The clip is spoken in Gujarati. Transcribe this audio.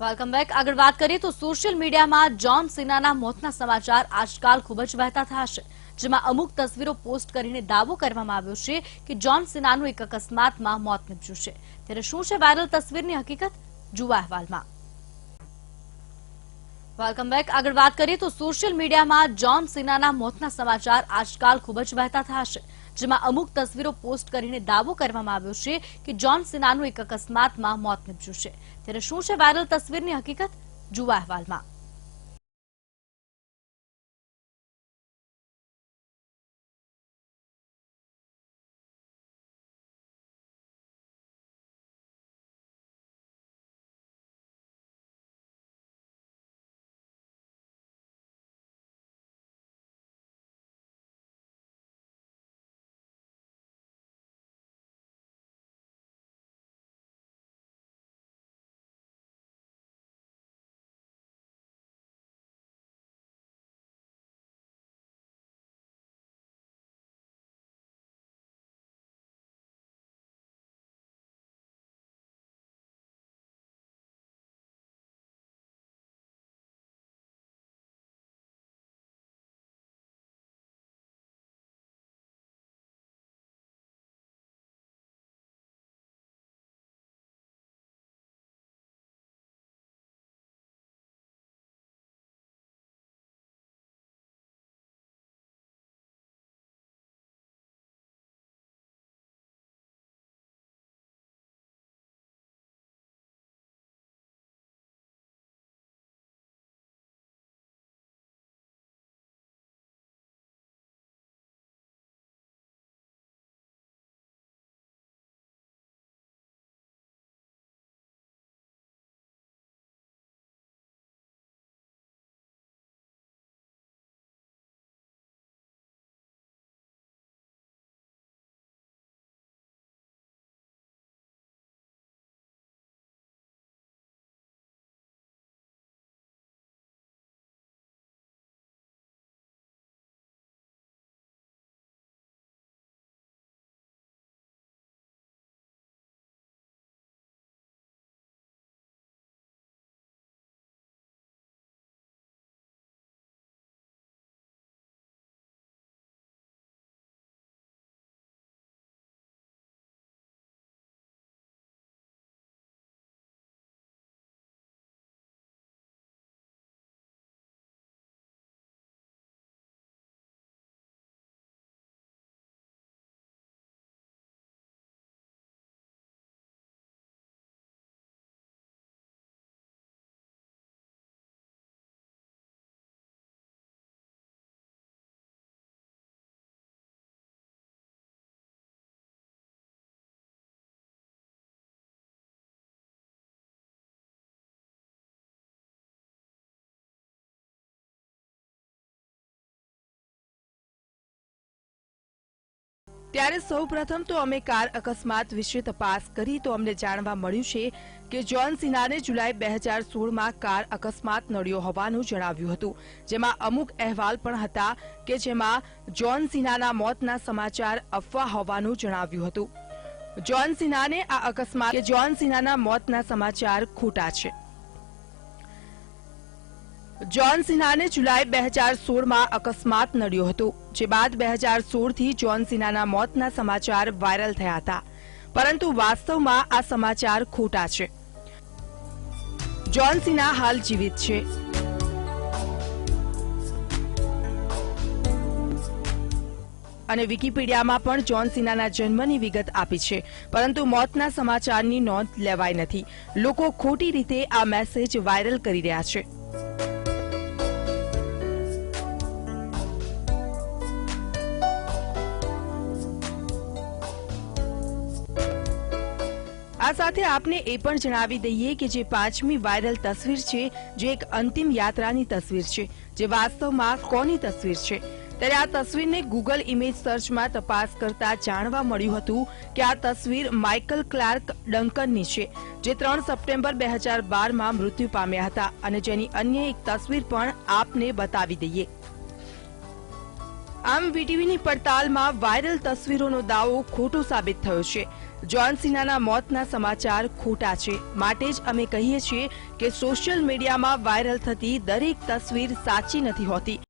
Welcome back. આગળ વાત કરીએ તો સોશિયલ મીડિયામાં જ્હોન સીનાના મોતના સમાચાર આજકાલ ખૂબ જ વહેતા થયા છે, જેમાં અમુક તસવીરો પોસ્ટ કરીને દાવો કરવામાં આવ્યો છે કે જ્હોન સીનાનું એક અકસ્માતમાં મોત નીપજ્યું છે। ત્યારે શું છે વાયરલ તસવીરની હકીકત, જુઓ અહેવાલમાં। Welcome back. આગળ વાત કરીએ તો સોશિયલ મીડિયામાં જ્હોન સીનાના મોતના સમાચાર આજકાલ ખૂબ જ વહેતા થયા છે, જેમાં અમુક તસવીરો પોસ્ટ કરીને દાવો કરવામાં આવ્યો છે કે જ્હોન સીનાનું એક અકસ્માતમાં મોત નીપજ્યું છે। ત્યારે શું છે વાયરલ તસવીરની હકીકત, જુઓ અહેવાલમાં। ત્યારે સૌપ્રથમ તો અમે કાર અકસ્માત વિશે તપાસ કરી તો અમને જાણવા મળ્યું છે કે જ્હોન સીનાને જુલાઈ 2016માં કાર અકસ્માત નડ્યો હોવાનું જણાવ્યું હતું, જેમાં અમુક અહેવાલ પણ હતા કે જેમાં જ્હોન સીનાના મોતના સમાચાર અફવા હોવાનું જણાવ્યું હતું। જ્હોન સીનાના મોતના સમાચાર ખોટા છે। જ્હોન સીનાને જુલાઈ 2016માં અકસ્માત નડ્યો હતો, જે બાદ 2016થી જ્હોન સીનાના મોતના સમાચાર વાયરલ થયા હતા, પરંતુ વાસ્તવમાં આ સમાચાર ખોટા છે। જ્હોન સીના હાલ જીવિત છે। અને વિકિપીડિયામાં પણ જ્હોન સીનાના જન્મની વિગત આપી છે, પરંતુ મોતના સમાચારની નોંધ લેવાઈ નથી। લોકો ખોટી રીતે આ મેસેજ વાયરલ કરી રહ્યા છે। આ સાથે આપને એ પણ જણાવી દઈએ કે જે પાંચમી વાયરલ તસવીર છે, જે એક અંતિમ યાત્રાની તસવીર છે, જે વાસ્તવમાં કોની તસવીર છે। ત્યારે આ તસવીરને ગૂગલ ઇમેજ સર્ચમાં તપાસ કરતા જાણવા મળ્યું હતું કે આ તસવીર માઇકલ ક્લાર્ક ડંકનની છે, જે 3 સપ્ટેમ્બર 2012માં મૃત્યુ પામ્યા હતા, અને જેની અન્ય એક તસવીર પણ આપને બતાવી દઈએ। આમ વીટીવીની પડતાલમાં વાયરલ તસવીરોનો દાવો ખોટો સાબિત થયો છે, જ્હોન સીનાના મોતના સમાચાર ખોટા છે, માટે જ અમે કહીએ છીએ કે સોશિયલ મીડિયામાં વાયરલ થતી દરેક તસવીર સાચી નથી હોતી.